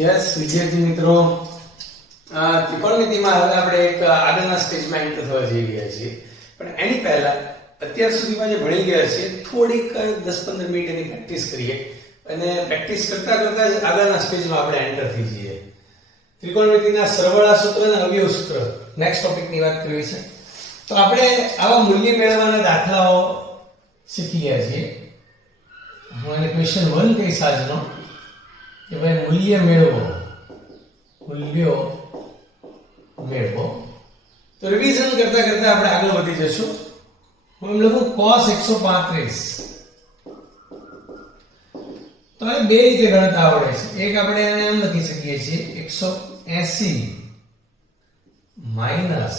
Yes વિદ્યાર્થી મિત્રો, ત્રિકોણમિતિમાં હવે આપણે એક આગળના સ્ટેજમાં એન્ટર થવા જઈ રહ્યા છીએ. પણ એની પહેલા અત્યાર સુધીમાં જે ભણી ગયા છીએ થોડીક 10-15 મિનિટ એની પ્રેક્ટિસ કરીએ અને પ્રેક્ટિસ કરતા કરતા જ આગળના સ્ટેજમાં આપણે એન્ટર થઈ જઈએ. ત્રિકોણમિતિના સરવાળા સૂત્ર અને અવયવ સૂત્ર નેક્સ્ટ ટોપિકની વાત કરવી છે. તો આપણે આવા મૂલ્ય મેળવવાના દાખલાઓ શીખી ગયા છીએ. હું એને ક્વેશ્ચન 1 કહીશ આજનો કે ભાઈ મૂલ્ય મેળવો, મૂલ્યો મેળવો. તો રિવિઝન કરતા કરતા આપણે આગળ વધી જશું. હું એમ લખું cos 135. તો એ બે રીતે ગણતા આવડે છે. એક આપણે એને એમ લખી શકીએ છીએ 180 માઈનસ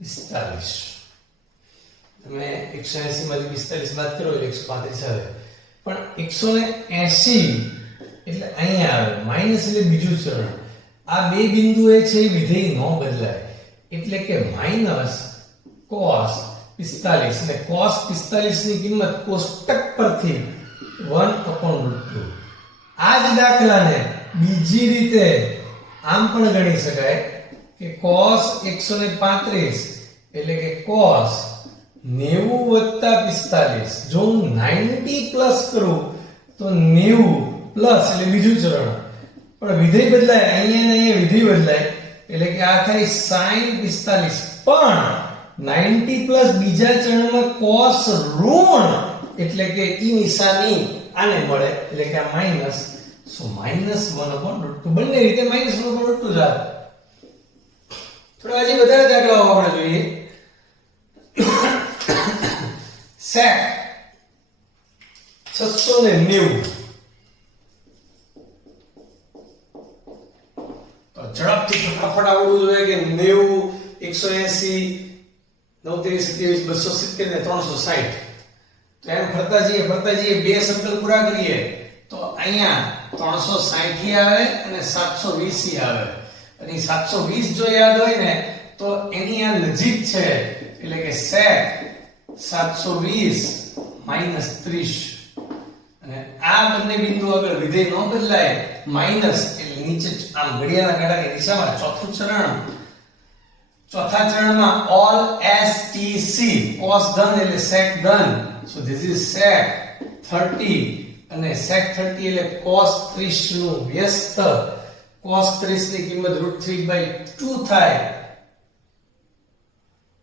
45. તમે 180 માંથી 45 બાદ કરો એટલે 135 આવે. પણ 180 એટલે અહીંયા આવે, માઈનસ એટલે બીજું ચરણ. આ બે બિંદુ એ છે વિધેય ન બદલાય એટલે કે માઈનસ cos 45 અને cos 45 ની કિંમત કોષ્ટક પરથી 1/√2. આ જ દાખલાને બીજી રીતે આમ પણ ગણી શકાય કે cos 135 એટલે કે cos 90 + 45. જો હું 90 પ્લસ કરું તો 90 પ્લસ એટલે બીજું ચરણ, પણ વિધેય બદલાય, અહીંયા ને અહીંયા વિધેય બદલાય એટલે કે આ થાય sin 45. પણ 90 પ્લસ બીજા ચરણમાં cos ઋણ એટલે કે ઈ નિશાની આને મળે એટલે કે આ માઈનસ. સો -1/√2. બંને રીતે -1/√2 જ આવે. થોડા હજી વધારે દાખલાઓ આપણે જોઈએ. sec 690. તો ઝડપથી ફટાફટ આવડવું જોઈએ કે 90, 180, 9 * 27 270 ને 360. તો એમ ફરતા જઈએ બે સર્કલ પૂરા કરીએ તો અહીંયા 360 આવે અને 720 આવે. અને 720 જો યાદ હોય ને તો એની આ નજીક છે એટલે કે sec 720 - 30. અને આ બંને બિંદુ આગળ વિધેય ન બદલાય, માઈનસ એટલે નીચે આમ ઘડિયાળના કાંટાની દિશામાં ચોથું ચરણ, ચોથા ચરણમાં all STC, cos ધન એટલે sec ધન. so this is sec 30 અને sec 30 એટલે cos 30 નું વ્યસ્ત. cos 30 ની કિંમત √3/2 થાય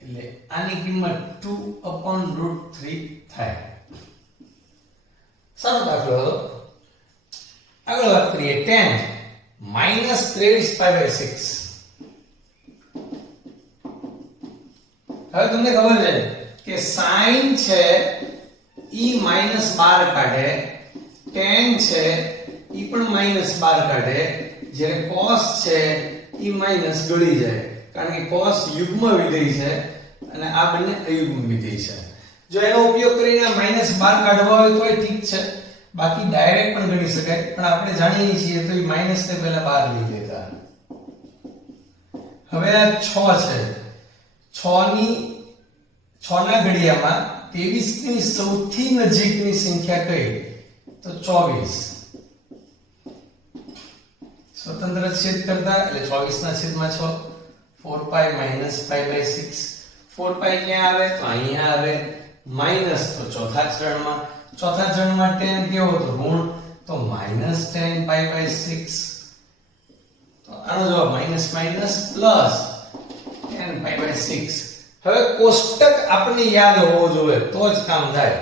એટલે આની કિંમત 2/√3 થાય. સારો દાખલો હતો. આગળ વાત કરીએ. tan -23π/6. હવે તમને ખબર છે કે sin છે ઈ -12 કાઢે, tan છે ઈ પણ -12 કાઢે, જ્યારે cos છે ઈ માઈનસ ગળી જાય કારણ કે cos યુગ્મ વિધેય છે અને આ બંને અયુગ્મ વિધેય છે. જો એનો ઉપયોગ કરીને -12 કાઢવા હોય તો ઠીક છે, બાકી ડાયરેક્ટ પણ ગણી શકાય. પણ આપણે જાણીએ છીએ તો એ માઈનસ ને પહેલા બહાર લઈ લેતા. હવે આ 6 છે. 6 ના ઘડિયામાં 23 ની સૌથી નજીકની સંખ્યા કઈ? તો 24. સ્વતંત્ર છેદ કરતા એટલે 24 ના છેદમાં 6, 4π - π/6. 4π ક્યાં આવે? તો અહીંયા આવે. માઈનસ તો ચોથા ચરણમાં tan કેવો હતો? ઋણ, તો -10π/6. તો આનો જવાબ -10π/6. હવે કોષ્ટક આપણને યાદ હોવો જોઈએ તો જ કામ થાય.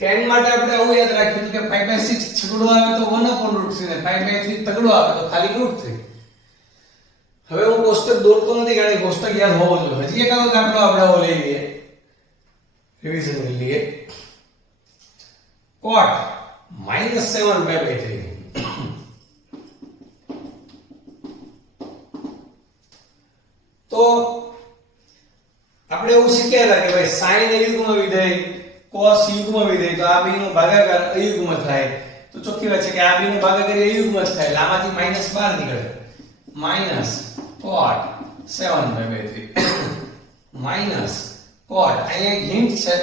tan માટે આપણે આવું યાદ રાખ્યું કે π/6 છગડો આવે તો 1/√3 ને π/3 તગડો આવે તો ખાલી √3. હવે હું કોષ્ટક દોરતો નથી કારણ કે કોષ્ટક યાદ હોવો જોઈએ. હજી એક આવો દાખલો આપણે આવો લઈ લઈએ, રિવિઝન કરી લઈએ. cot -7π/3. તો આપણે એવું શીખ્યા હતા કે ભાઈ sin અયુગ્મ વિધેય, cos યુગ્મ વિધેય, તો આ બેનો ભાગાકાર અયુગ્મ થાય. તો ચોખ્ખી વાત છે કે આ બેનો ભાગાકાર અયુગ્મ જ થાય એટલે આમાંથી -12 નીકળે. -cot 7/3 -cot. અહીંયા એક હિન્ટ છે,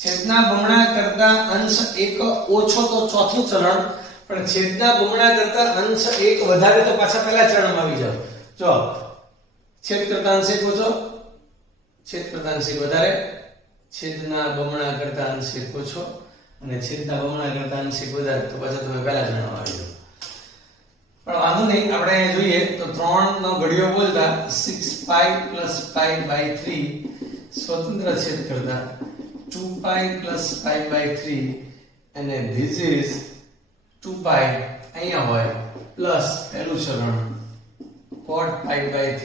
છેદના બમણા કરતા અંશ 1 ઓછો તો ચોથું ચરણ પણ છેદના બમણા કરતા અંશ 1 વધારે તો પાછા પહેલા ચરણમાં આવી જાવ. જો છેદ કરતા અંશ 1 ઓછો, છેદ કરતા અંશ 1 વધારે, છેદના બમણા કરતા અંશ 1 ઓછો અને છેદના બમણા કરતા અંશ 1 વધારે તો પાછા તમે પહેલા ચરણમાં આવી જાવ. પણ વાંધો નહીં, આપણે જોઈએ તો 3 નો ઘડિયો બોલતા 6 પાઈ પ્લસ પાઈ બાય 3 સ્વતંત્ર છેદ કરતા 2 પાઈ પ્લસ પાઈ બાય 3 અને ધીસ ઇઝ 2 પાઈ અહીંયા હોય પ્લસ પહેલું ચરણ cot પાઈ બાય 3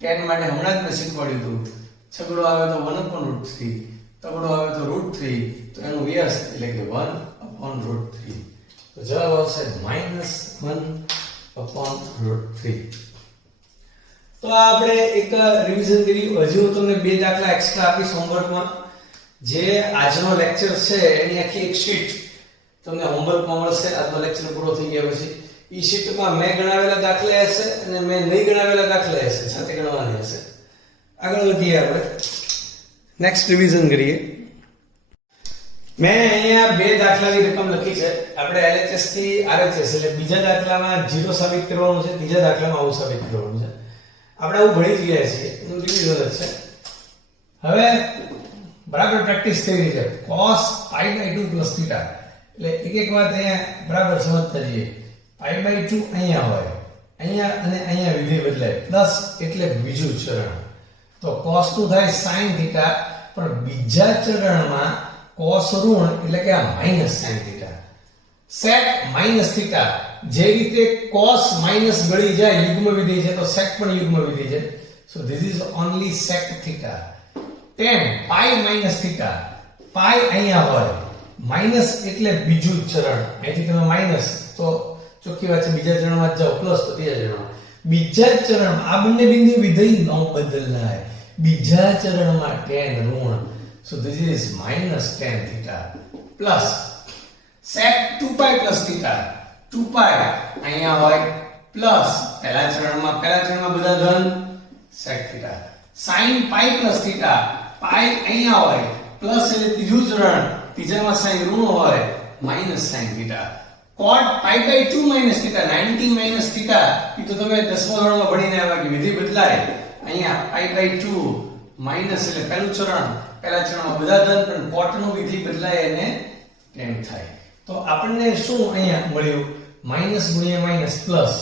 tan માટે હમણાં જ મેં શીખવાડ્યું હતું, છગડો આવે તો 1/√3, તગડો આવે તો √3, તો એનું વ્યસ્ત એટલે કે 1/√3. તો જવાબ આવશે -1/√3. તો આપણે એક રિવિઝન કરી. હજુ હું તમને બે દાખલા એક્સ્ટ્રા આપીશ હોમવર્કમાં. જે આજનો લેક્ચર છે એની આખી એક શીટ તમને હોમવર્કમાં મળશે. આજનો લેક્ચર પૂરો થઈ ગયા પછી ઈ શીટમાં મેં ગણાવેલા દાખલા હશે અને મેં નહીં ગણાવેલા દાખલા હશે, સાથે ગણવાના હશે. આગળ વધીએ, આપણે નેક્સ્ટ રિવિઝન કરીએ. મેં અહીંયા બે દાખલાની રકમ લખી છે. આપણે LHS થી RHS એટલે બીજા દાખલામાં 0 સાબિત કરવાનું છે, ત્રીજા દાખલામાં આવું સાબિત કરવાનું છે. આપણે આવું ભણી જ ગયા છીએ, એનું રિવિઝન છે. હવે બરાબર પ્રેક્ટિસ થઈ રહી છે. cos pi by 2 plus theta એટલે એક એક વાત અહીંયા બરાબર સમજતા જઈએ. પાઈ બાય 2 અહીંયા હોય, અહીંયા અને અહીંયા વિધેય બદલાય, પ્લસ એટલે બીજું ચરણ તો cos 2 થાય sin થીટા, પણ બીજા ચરણમાં cos ઋણ એટલે કે આ minus sin theta. sec minus theta, જે રીતે cos માઈનસ ગળી જાય યુગ્મ વિધેય છે તો sec પણ યુગ્મ વિધેય છે. so this is only sec theta. tan pi minus theta, pi અહીંયા હોય, માઈનસ એટલે બીજું ચરણ, અહીંથી તમે માઈનસ તો ચોખ્ખી વાત છે બીજા ચરણમાં જાઓ, પ્લસ તો ત્રીજા ચરણમાં. બીજા ચરણમાં આ બંને બિંદુ વિધેય ન બદલાય, બીજા ચરણમાં tan ઋણ. so this is minus tan theta plus sec 2 pi plus theta, 2 pi અહીંયા હોય પ્લસ પહેલા ચરણમાં બધા ધન sec theta, sin pi plus theta, pi અહીંયા હોય પ્લસ એટલે ત્રીજું ચરણ, ત્રીજામાં sin ઋણ હોય minus sin theta, cot pi by 2 minus theta, 90 minus theta. એ તો તમે 10મા ધોરણમાં ભણીને આવ્યા કે વિધિ બદલાય. અહીંયા pi by 2 minus એટલે પહેલું ચરણ, પહેલા ચરણમાં બધા ધન, પણ cot નું વિધિ બદલાય અને tan થાય. તો આપણને શું અહીંયા મળ્યું? માઈનસ ગુણ્યા minus plus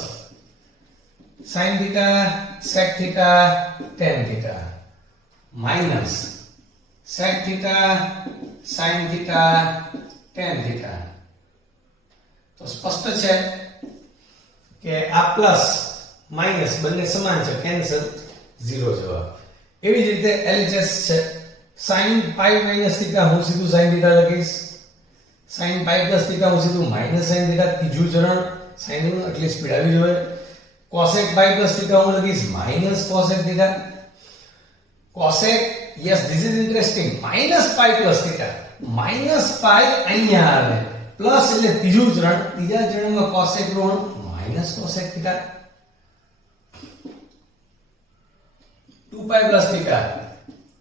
sin theta sec theta tan theta minus sec theta sin theta tan theta. તો સ્પષ્ટ છે કે આ પ્લસ માઈનસ બંને સમાન છે, કેન્સલ, 0 જવાબ. એવી જ રીતે LHS છે. sin pi minus theta હું સીધું sin theta લખીશ, sin pi plus theta હું સીધું minus sin theta, ત્રીજું ચરણ sin નું એટલે સ્પીડ આવી જોઈએ. cosec pi plus theta હું લખીશ minus cosec theta. cosec, yes this is interesting, minus pi plus theta, minus pi અહીંયા આવે પ્લસ એટલે ત્રીજું ચરણ, ત્રીજા ચરણમાં cosec ઋણ minus cosec theta. 2 pi plus theta,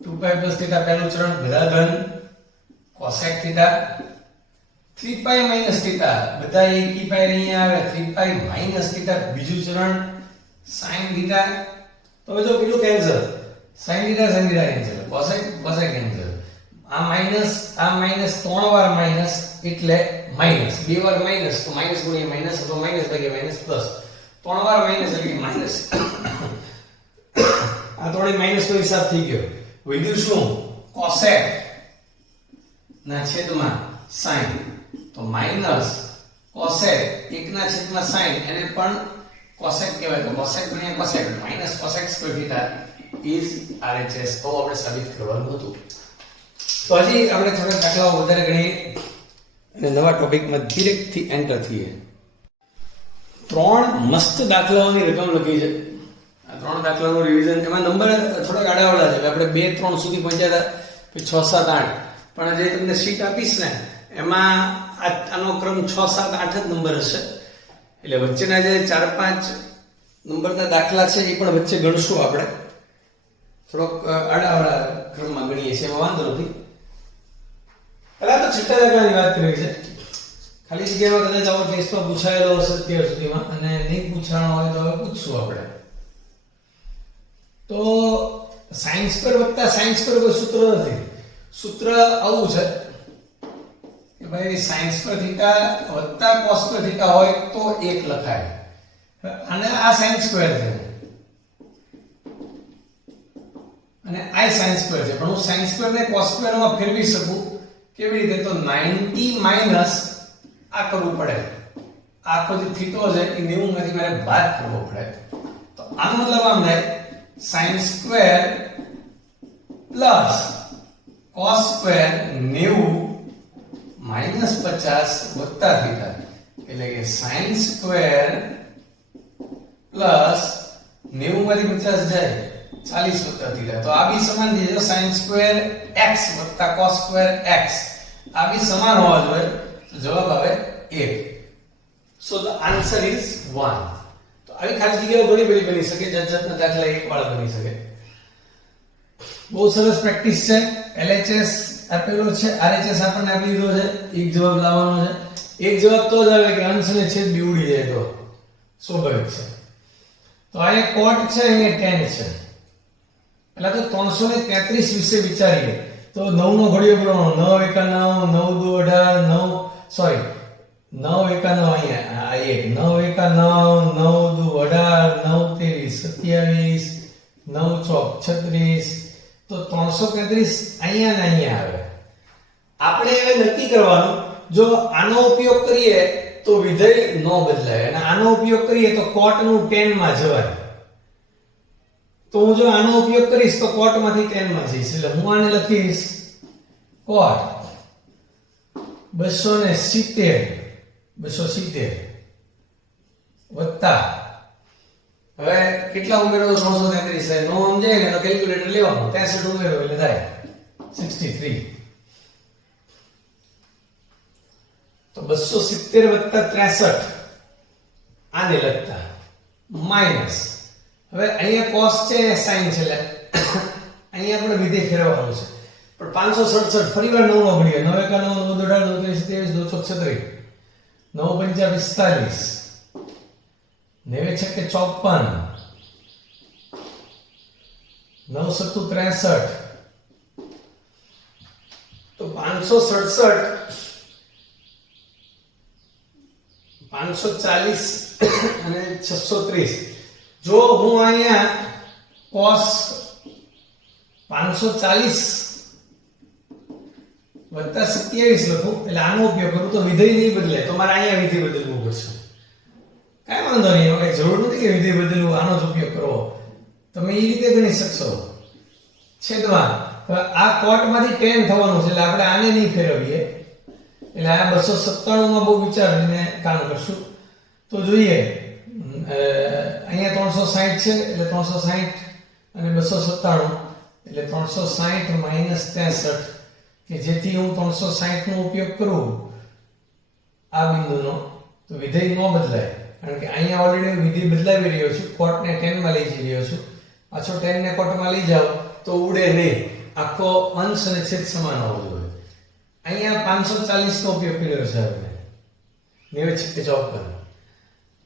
2 pi plus theta પહેલું ચરણ બધા ધન cosec theta. 3 pi minus theta બધા એકી pi અહીંયા આવે, 3 pi minus theta બીજું ચરણ sin theta. તો જો કેટલું cancel, sin theta cancel, cosec cancel, આ માઈનસ 3 વાર માઈનસ એટલે માઈનસ, 2 વાર માઈનસ તો માઈનસ ગુણ્યા માઈનસ અથવા માઈનસ ભાગ્યા માઈનસ પ્લસ, 3 વાર માઈનસ એટલે કે માઈનસ. આ ત્રણેય માઈનસ નો હિસાબ થઈ ગયો. વધ્યું શું? cosec ના છેદમાં sin, તો માઈનસ cosec 1 ના છેદમાં sin, એને પણ cosec કહેવાય. તો cosec ગુણ્યા cosec minus cosec square theta is RHS. તો આપણે સાબિત કરવાનું હતું. તો હજી આપણે થોડા દાખલાઓ વધારે ગણીએ અને નવા ટોપિકમાં ડિરેક્ટ થી એન્ટર થઈએ. 3 મસ્ત દાખલાઓની રકમ લખી છે. આ 3 દાખલાનું રિવિઝન, એમાં નંબર થોડા આડાવડા છે. આપણે 2 3 સુધી પહોંચ્યા હતા, પછી 6 7 8, પણ જે તમને શીટ આપીશ ને એમાં આનો ક્રમ 6 7 8 જ નંબર હશે. એટલે વચ્ચેના જે 4 5 નંબરના દાખલા છે એ પણ વચ્ચે ગણશું. આપણે થોડોક આડાવડા ક્રમમાં ગણીએ છીએ, એમાં વાંધો નથી. પહેલા તો છઠ્ઠા દાખલાની વાત કરવી છે. ખાલી જગ્યામાં કદાચ આવો ટેસ્ટમાં પૂછાયેલો હશે અત્યાર સુધીમાં અને નહીં પૂછાણો હોય તો હવે પૂછશું આપણે. તો sin સ્ક્વેર વત્તા sin સ્ક્વેર કોઈ સૂત્ર નથી. સૂત્ર આવું છે કે ભાઈ sin સ્ક્વેર થીટા વત્તા cos સ્ક્વેર થીટા હોય તો 1 લખાય. અને આ sin સ્ક્વેર છે અને આ sin સ્ક્વેર છે, પણ હું sin સ્ક્વેર ને cos સ્ક્વેર માં ફેરવી શકું. કેવી રીતે? તો 90 માઈનસ આ કરવું પડે. આખો જે થીટો છે એ 90 માંથી મારે બાદ કરવો પડે. તો આનો મતલબ આમ થાય sin square plus cos square 90 minus 50 વત્તા થીટા, એટલે કે sin સ્ક્વેર પ્લસ 90 માંથી 50 જાય 40 વત્તા થીટા. તો આ બી સમાન થઈ જાય. sin સ્ક્વેર x વત્તા cos સ્ક્વેર x આ બી સમાન હોવા જોઈએ. તો જવાબ આવે 1. સો ધ આન્સર ઇઝ 1. તો આવી ખાલી જગ્યાઓ ઘણી બધી બની શકે. જાતના દાખલા એક વાળા બની શકે. બહુ સરસ પ્રેક્ટિસ છે. LHS આપેલો છે, RHS આપણને આપી દીધો છે. એક જવાબ લાવવાનો છે. એક જવાબ તો જ આવે કે અંશ અને છેદ બી ઉડી જાય તો સ્વાભાવિક છે. તો આ એક cot છે, અહીંયા tan છે. પહેલા તો 333 વિશે વિચારીએ. તો 9 નો ઘડિયો બોલવાનો. 9 એકા 9, 9 દુ 18, 9 સોરી 9 એકા 9 અહીંયા આ એક 9 એકા 9, 9 દુ 18, 9 23 27, 9 ચોક 36. તો 333 અહીંયા ને અહીંયા આવે. આપણે હવે નક્કી કરવાનું, જો આનો ઉપયોગ કરીએ તો વિધેય ન બદલાય અને આનો ઉપયોગ કરીએ તો cot નું tan માં જવાય. તો હું જો આનો ઉપયોગ કરીશ તો cot માંથી tan માં જઈશ. એટલે હું આને લખીશ cot 270 વત્તા હવે કેટલા ઉમેરો તો 333 થાય. નો સમજાય ને તો કેલ્ક્યુલેટર લેવાનું. 63 ઉમેરો એટલે થાય 63. તો 270 વત્તા 63 આને લખતા માઈનસ હવે અહીંયા cos છે sin છે એટલે અહીંયા આપણે વિધેય ફેરવવાનું છે. પણ 567 ફરીવાર 9 નો ઘડિયો 9 એકા 9, 9 દુ 18, 9 23 36, 9 5 45, 9 છક્કે 54, 9 સત્તુ 63. તો 567 540 અને 630. જો હું અહીંયા cos 540 વત્તા 27 લખું એટલે આનો ઉપયોગ કરું તો વિધેય નહીં બદલે. તો મારે અહીંયા વિધેય બદલવું પડશે. કાંઈ વાંધો નહીં, હવે જરૂર નથી કે વિધેય બદલવું, આનો જ ઉપયોગ કરવો. તમે એ રીતે ગણી શકશો. છેદમાં આ cot માંથી tan થવાનું છે એટલે આપણે આને નહીં ફેરવીએ. એટલે આ 297 માં બહુ વિચારીને કામ કરશું. તો જોઈએ અહીંયા 360 છે એટલે 360 અને 297 એટલે 360 માઈનસ 63 કે જેથી હું 360 નો ઉપયોગ કરું આ બિંદુનો તો વિધેય ન બદલાય. કારણ કે અહીંયા ઓલરેડી વિધેય બદલાવી રહ્યો છું. cot ને tan માં લઈ જઈ રહ્યો છું. પાછો tan ને cot માં લઈ જાવ તો ઉડે નહીં. આખો અંશ અને છેદ સમાન હોવો જોઈએ. અહીંયા 540 નો ઉપયોગ કર્યો છે આપણે 9 છક્કે 54.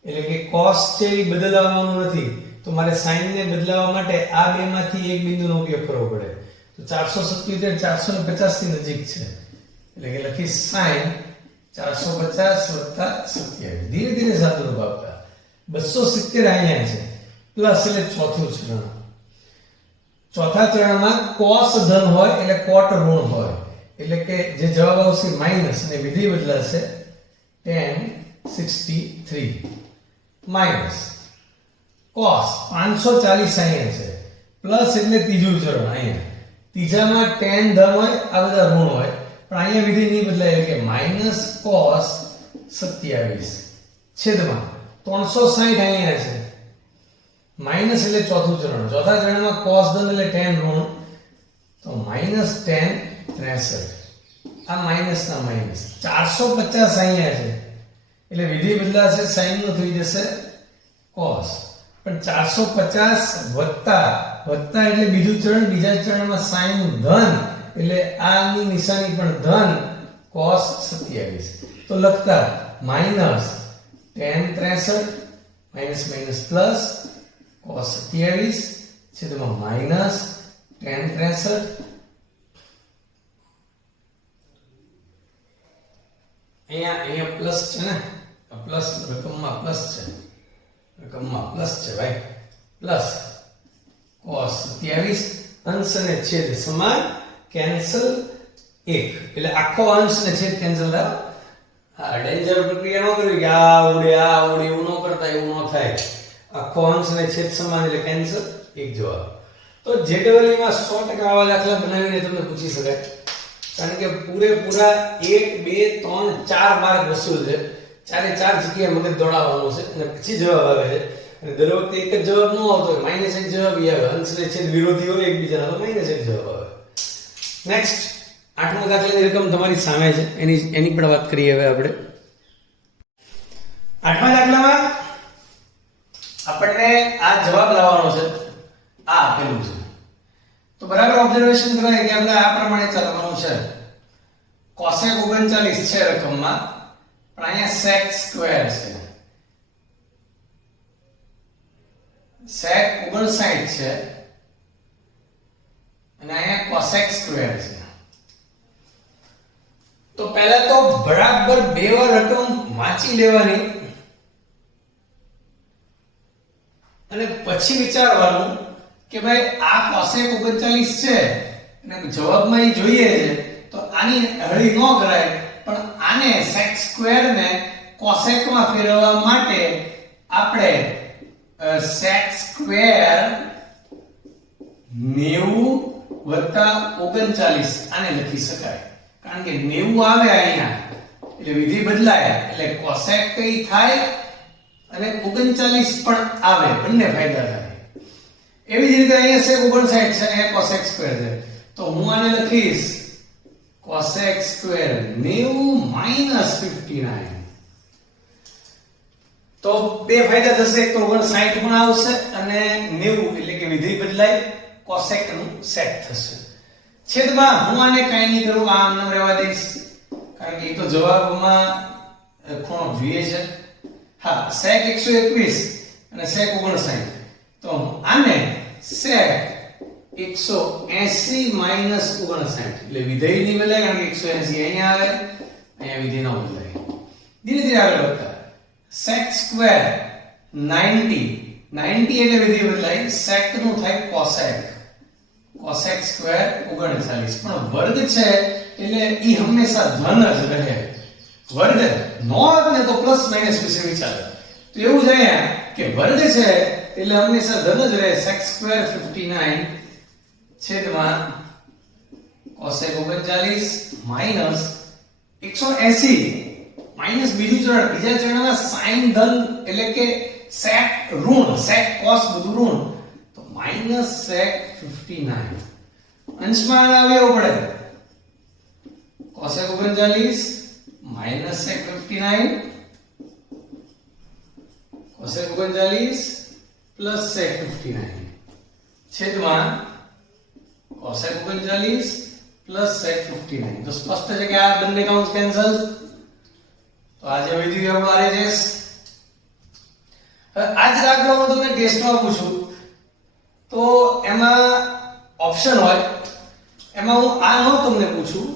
એટલે કે cos છે એ બદલાવવાનું નથી. તો મારે sin ને બદલાવવા માટે આ બેમાંથી એક બિંદુનો ઉપયોગ કરવો પડે. તો 477 450 ની નજીક છે એટલે કે લખી sin 450 વત્તા 27. ધીરે ધીરે સાદું રૂપ આપતા 270 અહીંયા છે પ્લસ એટલે ચોથું ચરણ. ચોથા ચરણમાં cos ધન હોય એટલે cot ઋણ હોય. એટલે કે જે જવાબ આવશે માઈનસ અને વિધેય બદલાશે tan 63 માઈનસ cos 540 અહીંયા છે પ્લસ એટલે ત્રીજું ચરણ. અહીંયા ત્રીજામાં tan ધન હોય, આ બધા ઋણ હોય, પણ અહીંયા વિધેય નહીં બદલાય એટલે કે માઈનસ cos 27 છેદમાં 360 અહીંયા છે માઈનસ એટલે ચોથું ચરણ. ચોથા ચરણમાં cos ધન એટલે tan ઋણ તો માઈનસ tan 63. આ માઈનસ ના માઈનસ 450 અહીંયા છે એટલે વિધેય બદલાશે, sin નું થઈ જશે cos. પણ 450 વત્તા એટલે બીજું ચરણ, બીજા ચરણમાં sin ધન એટલે આની નિશાની પણ ધન cos 27. તો લખતા minus tan 63 minus minus plus cos 27 છેદમાં માઇનસ tan 63 અહીંયા પ્લસ છે ને, પ્લસ રકમમાં પ્લસ છે, રકમમાં પ્લસ છે ભાઈ, પ્લસ cos 27 અંશ અને છેદ સમાન કેન્સલ 1 એટલે આખો અંશ ને છેદ કેન્સલ થાય. હા, ડેન્જર પ્રક્રિયા ન કરવી કે આ ઉડે એવું ન કરતા, એવું ન થાય. આખો અંશ ને છેદ સમાન એટલે કેન્સલ 1 જવાબ. તો JEE માં 100% આવા દાખલા બનાવીને તમને પૂછી શકાય, કારણ કે પૂરેપૂરા 1 2 3 4 માર્ક વસૂલ છે. ચારે ચાર જગ્યાએ મગજ દોડાવવાનું છે અને પછી જવાબ આવે છે. અને દર વખતે એક જ જવાબ ન આવતો હોય, -1 જવાબ આવે. અંશ ને છેદ વિરોધી હોય એકબીજાના, તો -1 જવાબ આવે. નેક્સ્ટ 8મો દાખલાની રકમ તમારી સામે છે, એની પણ વાત કરીએ હવે આપણે. 8મા દાખલામાં આપણને આ જવાબ લાવવાનો છે, આ આપેલું છે. તો બરાબર ઓબ્ઝર્વેશન કરાય કે આપણે આ પ્રમાણે ચાલવાનું છે. cosec 39 છે રકમમાં, પણ અહીંયા sec સ્ક્વેર છે. sec 59 છે અને અહીંયા cosec સ્ક્વેર છે. તો પહેલા તો બરાબર બે વાર રકમ વાંચી લેવાની અને પછી વિચારવાનું કે ભાઈ આ cosec 39 છે અને જવાબમાં એ જોઈએ છે, તો આની હળી ન કરાય, પણ આને sec સ્ક્વેર ને cosec માં ફેરવવા માટે આપણે sec સ્ક્વેર 90 + 39 આને લખી શકાય, કારણ કે 90 આવે અહીંયા એટલે વિધિ બદલાય એટલે cosec કઈ થાય અને 39 પણ આવે, બંને ફાયદા થાય. એવી જ રીતે અહીંયા sec 59 છે, અહીંયા cosec સ્ક્વેર છે, તો હું આને લખીશ cosec સ્ક્વેર 90 - 59. તો બે ફાયદા થશે, એક તો 59 પણ આવશે અને 90 એટલે કે વિધિ બદલાય, cosec નું સેટ થશે. છેદમાં હું આને કાઈ નહીં કરું, આમ નામ રહેવા દઈશ, કારણ કે એ તો જવાબમાં ખૂણો જોઈએ છે. હા, sec 121 અને sec 59, તો આને sec 180 - 59 એટલે વિધેય નહીં બદલાય, કારણ કે 180 અહીંયા આવે, અહીંયા વિધેય ન બદલાય. ધીરે ધીરે આગળ વધતા sec સ્ક્વેર 90 એટલે વિધેય બદલાય, sec નું થાય cosec સ્ક્વેર 39, પણ વર્ગ છે એટલે ઈ હંમેશા ધન જ રહે. વર્ગ નો આવે ને તો પ્લસ માઈનસ વિશે વિચારો, તો એવું જ અહીંયા કે વર્ગ છે એટલે હંમેશા ધન જ રહે. sec સ્ક્વેર 59 છેદમાં cosec 39 માઈનસ 180 માઈનસ બીજું ચરણ, બીજા ચરણમાં sin ધન એટલે કે sec ઋણ, sec cos બધું ઋણ, તો માઈનસ sec 59 અંશમાં આવ્યો પડે cosec 39 minus sec 59 cosec 39 plus sec 59 છેદમાં cosec 39 પ્લસ sec 59. તો સ્પષ્ટ છે કે આ બંને કૌંસ કેન્સલ, તો આજે વિધિ આપણે આ છે. હવે આજ દાખલો હું તમને ટેસ્ટમાં પૂછું તો એમાં ઓપ્શન હોય, એમાં હું આ નો તમને પૂછું,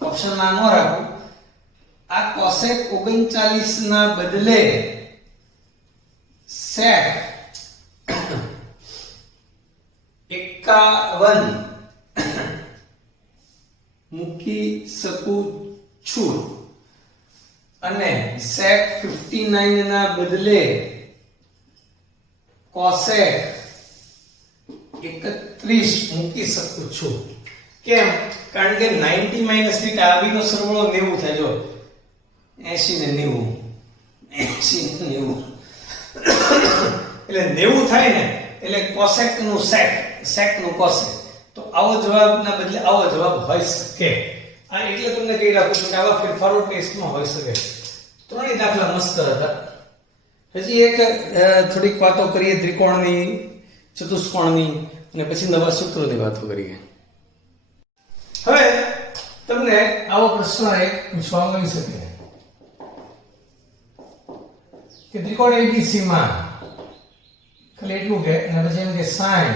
ઓપ્શનમાં નો રાખું, આ cosec 39 ના બદલે sec 51 મૂકી શકું છું અને sec 59 ના બદલે cosec 31 મૂકી શકું છું. કેમ? કારણ કે 90 માઈનસ θ આ બેનો સરવાળો 90 થાય. જો 80 ને 90 એટલે 90 થાય ને એટલે cosec નું sec નું cosec, તો આવો જવાબના બદલે આવો જવાબ હોઈ શકે. આ એટલે તમને કહી રાખું છું કે આવા ફેરફારો ટેસ્ટમાં હોઈ શકે. ત્રણેય દાખલા મસ્ત હતા. હજી એક થોડીક વાતો કરીએ ત્રિકોણની, ચતુષ્કોણની અને પછી નવા સૂત્રોની વાતો કરીએ. હવે તમને આવો પ્રશ્ન એક પૂછવામાં આવી શકે કે ત્રિકોણ એબીસી માં ખાલી એટલું કે અને પછી એમ કે sin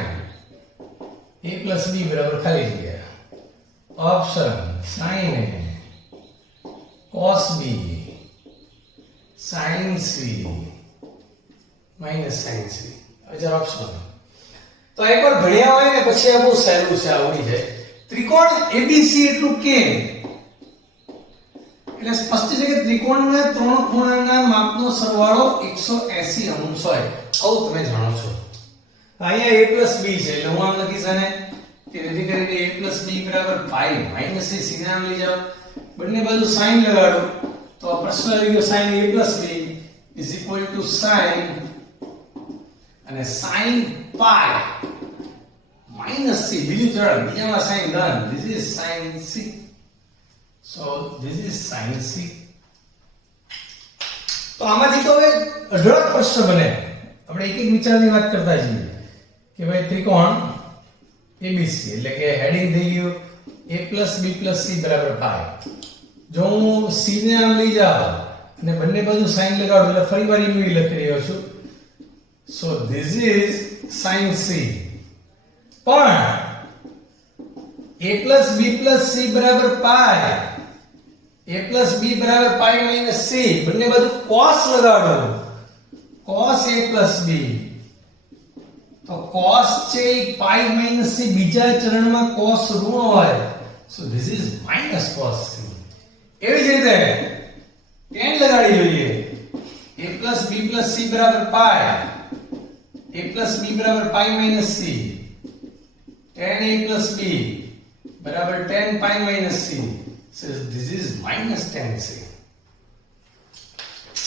a plus b બરાબર ખાલી જગ્યા option sin a cos b sin c minus sin c અજર ઓપ્શન તો એકવાર ભણ્યા હોય ને પછી આ બહુ સહેલું છે આવડી જાય ત્રિકોણ એબીસી એટલું કે એટલે સ્પષ્ટ છે કે ત્રિકોણના ત્રણ ખૂણાના માપનો સરવાળો 180 અંશ હોય આવું તમે જાણો છો અહીંયા a plus b છે એટલે હું આમ લખીશ આને કે જેથી કરીને a plus b બરાબર પાઈ માઈનસ a સીધા આમ લઈ જાઓ બંને બાજુ sin લગાડો તો આ પ્રશ્ન આવી ગયો sin a plus b is equal to sin અને sin pi minus c બીજું ચરણ બીજામાં sin done this is sin c so this is sin c તો આમાંથી તો હવે અઢળક પ્રશ્ન બને આપણે એક એક વિચારની વાત કરતા જઈએ કે ભાઈ ત્રિકોણ ABC એટલે કે હેડિંગ થઈ ગયું a b c બરાબર પાઈ જો હું c ને આમ લઈ જાઉં અને બંને બાજુ sin લગાડું એટલે ફરીવાર હું લખી રહ્યો છું so this is sin c પણ a b c બરાબર પાઈ a b બરાબર પાઈ માઈનસ c બંને બાજુ cos લગાડો cos a b તો cos છે પાઈ માઈનસ c બીજા ચરણમાં cos ઋણ હોય so this is minus cos c એવી જ રીતે tan લગાડી જોઈએ a b c બરાબર પાઈ a b બરાબર પાઈ minus c tan a b બરાબર tan pi minus c so this is minus tan c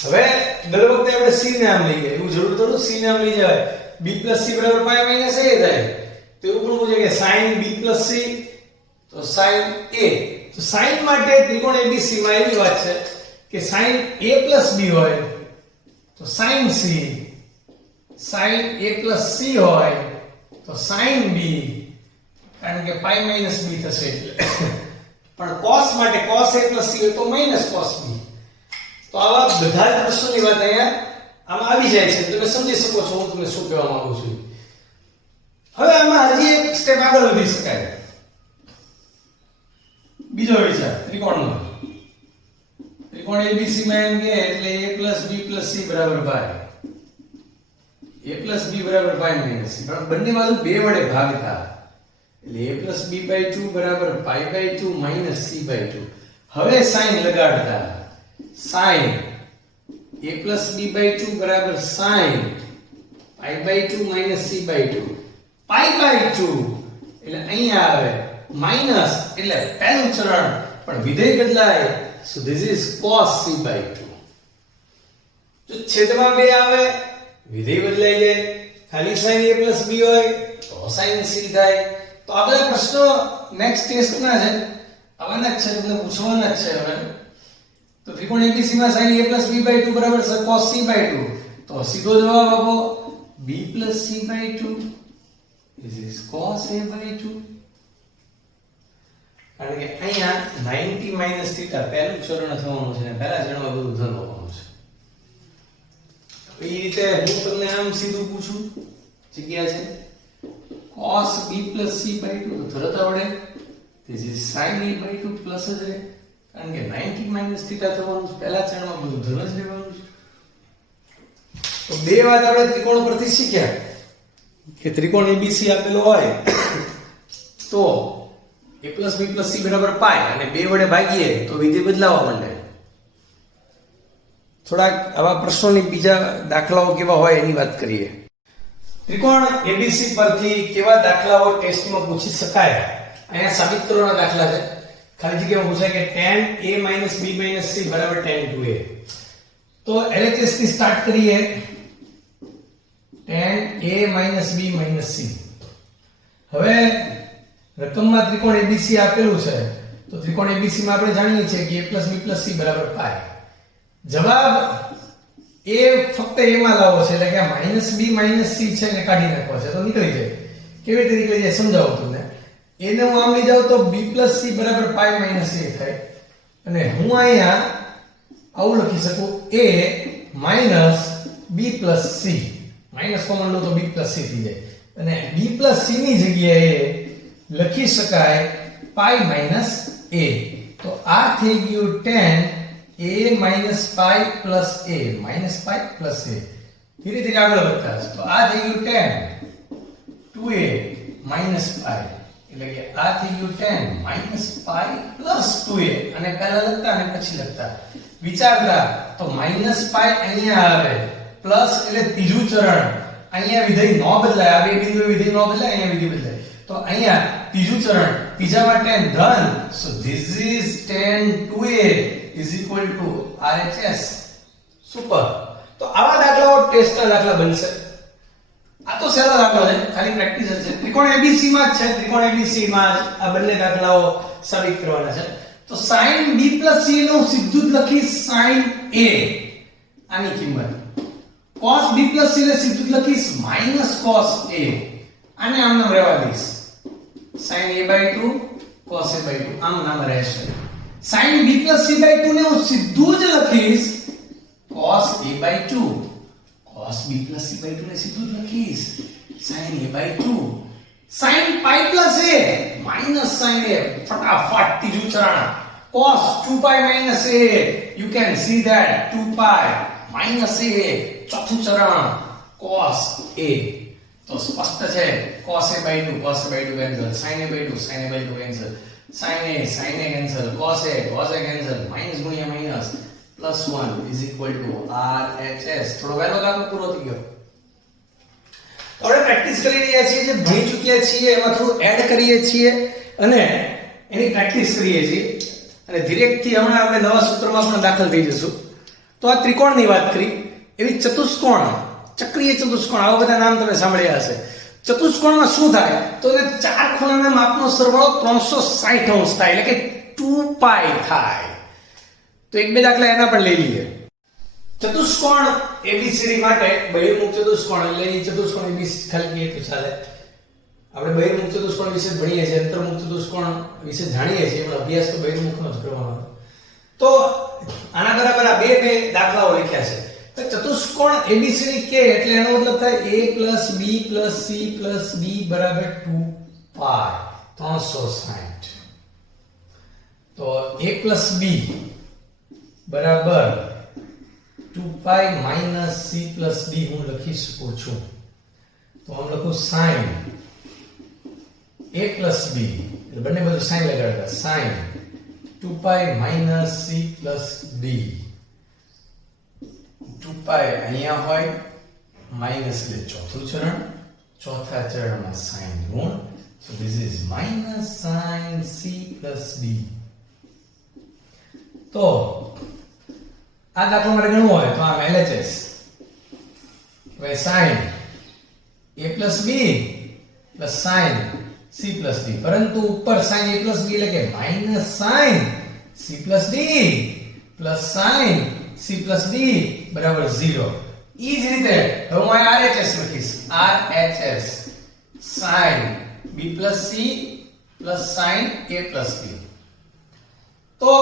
હવે દર વખતે આપણે c ને આમ લઈ ગયા એવું જરૂર થોડું c ને આમ લઈ જાય b c બરાબર પાઈ માઈનસ a થાય તો એવું પણ પૂછે કે sin b c તો sin a તો sin માટે ત્રિકોણ abc માં એવી વાત છે કે sin a b હોય તો sin c sin a c હોય તો sin b કારણ કે પાઈ માઈનસ b થશે એટલે પણ cos માટે cos a c હોય તો માઈનસ cos b તો આવા બધા જ પ્રશ્નોની વાત અહીંયા આમાં આવી જાય છે તમે સમજી શકો છો હું તમને શું કહેવા માંગુ છું હવે આમાં હજી એક સ્ટેપ આગળ વધી શકાય બીજો વિચાર ત્રિકોણનો ત્રિકોણ ABC માં એમ કે એટલે a b c બરાબર પાઈ a b બરાબર પાઈ માઈનસ c પણ બંને બાજુ 2 વડે ભાગતા એટલે a b/2 બરાબર પાઈ/2 માઈનસ c/2 હવે sin લગાડતા sin a b/2 બરાબર sin પાઈ/2 માઈનસ c/2 પાઈ/2 એટલે અહીંયા આવે માઈનસ એટલે પહેલું ચરણ પણ વિધેય બદલાય so this is cos c/2 જો છેદમાં 2 આવે વિધેય બદલાઈ જાય ખાલી sin a b હોય તો sin c થાય તો આ બધા પ્રશ્નો નેક્સ્ટ ટેસ્ટના છે આવવાના જ છે તમને પૂછવાના જ છે હવે તો ત્રિકોણ ABC માં sin a b/2 બરાબર cos c/2 તો સીધો જવાબ આપો b c/2 this is cos a/2 કારણ કે અહીંયા 90 θ પહેલું ચરણ થવાનું છે અને પહેલા ચરણમાં બધું ધન હોવાનું છે એ રીતે હું તમને આમ સીધું પૂછું જગ્યા છે cos b c/2 તો તરત આવડે this is sin a/2 plus જ રહે કારણ કે 90 θ થવાનું છે પહેલા ચરણમાં બધું ધન જ રહેવાનું છે તો બે વાત આપણે ત્રિકોણ પરથી શીખ્યા કે ત્રિકોણ ABC આપેલો હોય તો a b c બરાબર પાઈ અને 2 વડે ભાગીએ તો વિધેય બદલાવા માંડે થોડાક આવા પ્રશ્નોની બીજા દાખલાઓ કેવા હોય એની વાત કરીએ ત્રિકોણ ABC પરથી કેવા દાખલાઓ ટેસ્ટમાં પૂછી શકાય અહીંયા સાબિત કરવાના દાખલા છે ખાલી જગ્યામાં પૂછાય કે tan a b c બરાબર tan 2a તો LHS થી સ્ટાર્ટ કરીએ tan a b c હવે રકમમાં ત્રિકોણ ABC આપેલું છે તો ત્રિકોણ ABC માં આપણે જાણીએ છીએ કે a b c બરાબર પાઈ જવાબ એ ફક્ત a માં લાવવો છે એટલે કે આ -b - c છે એને કાઢી નાખવો છે તો નીકળી જાય કેવી રીતે નીકળી જાય સમજાવું તમને a ને હું આમ લઈ જાઉં તો b c બરાબર પાઈ - a થાય અને હું અહીંયા આવું લખી શકું a minus B plus C, minus common લો તો બી પ્લસ સી થઈ જાય, અને બી પ્લસ સી ની જગ્યાએ લખી શકાય પાઈ માઇનસ એ. તો આ થઈ ગયું 10 a minus pi plus A, minus pi plus A. ધીરે ધીરે આગળ વધતા હશે. તો આ થઈ ગયું 10 2a માઇનસ પાઈ, એટલે કે આ થઈ ગયું 10 માઇનસ પાઈ પ્લસ 2a. અને પહેલા લખતા અને પછી લખતા વિચારતા તો માઇનસ પાઈ અહીંયા આવે, પ્લસ એટલે ત્રીજું ચરણ, અહીંયા વિધેય નો બદલાય, આ બે બિંદુએ વિધેય નો બદલાય, અહીંયા વિધેય બદલાય. તો અહીંયા ત્રીજું ચરણ, ત્રીજામાં 10 ધન, so this is 10 2a is equal to RHS. Super. તો આવા દાખલાઓ ટેસ્ટના દાખલા બનશે. આ તો સહેલો દાખલો છે, ખાલી પ્રેક્ટિસ છે. ત્રિકોણ ABC માં જ છે, ત્રિકોણ ABC માં જ આ બંને દાખલાઓ સાબિત કરવાના છે. તો sin b c નું સીધું જ લખી sin a, આની કિંમત. cos b c ને સીધું જ લખીશ minus cos a, આને આમ નામ રહેવા દઈશ. sin a/2 cos a/2 આમ નામ રહેશે. sin b c/2 ને હું સીધું જ લખીશ cos a/2, cos b c/2 ને સીધું જ લખીશ sin a/2. sin pi plus a minus sin a, ફટાફટ ત્રીજું ચરણ, cos 2 pi minus a, you can see that 2 pi minus a, ચોથું ચરણ cos a. તો સ્પષ્ટ છે cos a/2 cos a/2 cancel, sin a/2 sin a/2 cancel, sin a cancel, cos a cancel, minus ગુણ્યા minus plus 1 is equal to RHS. થોડો વહેલો દાખલો પૂરો થઈ ગયો. આપણે પ્રેક્ટિસ કરી રહ્યા છીએ, જે ભણી ચૂક્યા છીએ એમાં થોડું એડ કરીએ છીએ અને એની પ્રેક્ટિસ કરીએ છીએ, અને ધીરેથી હમણાં આપણે નવા સૂત્રમાં પણ દાખલ થઈ જશું. તો આ ત્રિકોણની વાત કરી, એવી ચતુષ્કોણ, ચક્રીય ચતુષ્કોણ, આવા બધા નામ તમે સાંભળ્યા હશે. ચતુષ્કોણમાં શું થાય તો એને ચાર ખૂણાના માપનો સરવાળો 360 અંશ થાય, એટલે કે 2 પાઈ થાય. તો એક બે દાખલા એના પણ લઈ લઈએ. ચતુષ્કોણ ABCD માટે બહિર્મુખ ચતુષ્કોણ, એટલે એ ચતુષ્કોણ ABC ખાલી કહીએ તો ચાલે. આપણે બહિર્મુખ ચતુષ્કોણ વિશે ભણીએ છીએ, અંતર્મુખ ચતુષ્કોણ વિશે જાણીએ છીએ, પણ અભ્યાસ તો બહિર્મુખનો જ કરવાનો. તો આના બરાબર આ બે દાખલાઓ લખ્યા છે. ચતુષ્કોણ ABCD કે એટલે એનો મતલબ થાય a b c d બરાબર 2 પાઈ 360. તો a b બરાબર 2 પાઈ માઈનસ c d હું લખી શકું છું. તો આમ લખું sin a b, એટલે બંને બાજુ sin લગાડતા, sin 2 પાઈ માઈનસ c d. 2 પાઈ અહીંયા હોય, માઈનસ એટલે ચોથું ચરણ, ચોથા ચરણમાં sin ઋણ, so this is minus sin c d. તો આ દાખલો માટે ગણવું હોય તો આમ LHS, હવે sin a b plus sin c d, પરંતુ ઉપર sin a b એટલે કે minus sin c d plus sin c d બરાબર 0. ઈ જ રીતે હવે હું આ RHS લખીશ, RHS sin b c plus sin a b. તો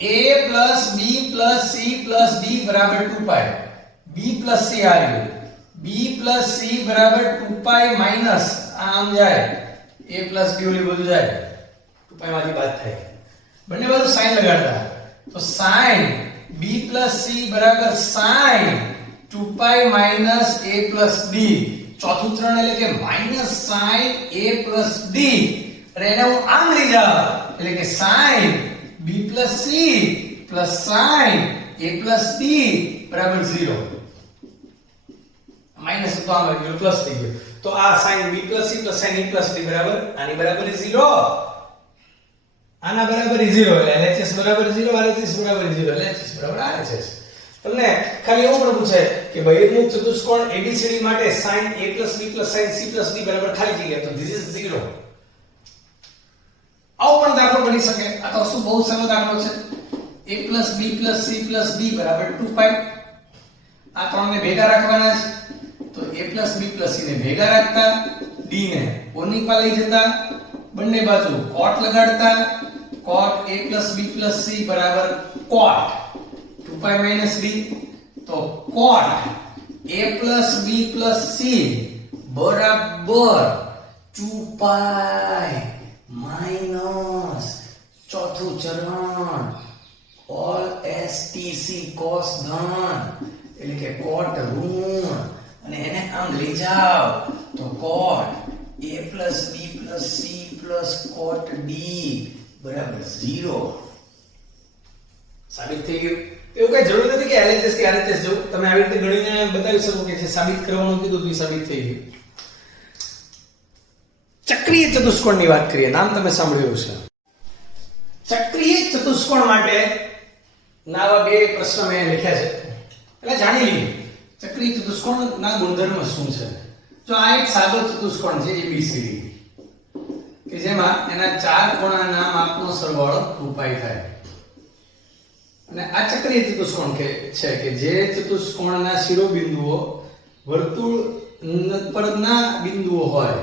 a b c d બરાબર 2 પાઈ, b c આવ્યું, b c બરાબર 2 પાઈ માઈનસ આમ જાય, a b ઓલી બધું જાય, 2 પાઈ માંથી બાદ થાય, બંને બાજુ sin લગાડતા. તો sin b c બરાબર sin 2 pi minus a d, ચોથું ચરણ એટલે કે માઈનસ sin a d, અને એને હું આમ લઈ જાઉં એટલે કે sin b c plus sin a d બરાબર 0. માઈનસ તો આમ આવી ગયું, પ્લસ થઈ ગયું. તો આ sin b c plus sin a d બરાબર આની બરાબર 0, આના બરાબર 0, એટલે LHS બરાબર 0, RHS બરાબર 0, LHS બરાબર RHS. તમને ખાલી એવું પણ પૂછે કે બહિર્મુખ ચતુષ્કોણ ABCD માટે sin a b sin c d બરાબર ખાલી જગ્યા, તો this is 0. આવો પણ દાખલો બની શકે. આ તો શું બહુ સરળ દાખલો છે. a b c d બરાબર 2 પાઈ. આ ત્રણને ભેગા રાખવાના છે. તો a b c ને ભેગા રાખતા, d ને ઓની પર લઈ જતા, બંને બાજુ cot લગાડતા, cot a b c બરાબર cot 2 પાઈ d. તો cot a plus b plus c બરાબર 2 પાઈ માઇનસ ચોથું ચરણ ઓલ stc cos ધન એટલે કે cot ઋણ અને એને આમ લઈ જાઓ તો cot a plus b plus c plus cot d બરાબર 0 સાબિત થઈ ગયું. એવું કઈ જરૂર નથી કે LHS કે RHS જો તમે આવી રીતે ગણીને બતાવી શકો કે જે સાબિત કરવાનું કીધું તો એ સાબિત થઈ ગયું. ચક્રીય ચતુષ્કોણની વાત કરીએ. નામ તમે સાંભળ્યું છે. ચક્રીય ચતુષ્કોણ માટે નાવા બે પ્રશ્ન મેં લખ્યા છે. એટલે જાણી લઈએ ચક્રીય ચતુષ્કોણના ગુણધર્મ શું છે. જો આ એક સાદો ચતુષ્કોણ છે ABCD કે જેમાં એના ચાર ખૂણાના માપનો સરવાળો 2π થાય. અને આ ચક્રીય ચતુષ્કોણ છે કે જે ચતુષ્કોણના શિરોબિંદુઓ વર્તુળ પરના બિંદુઓ હોય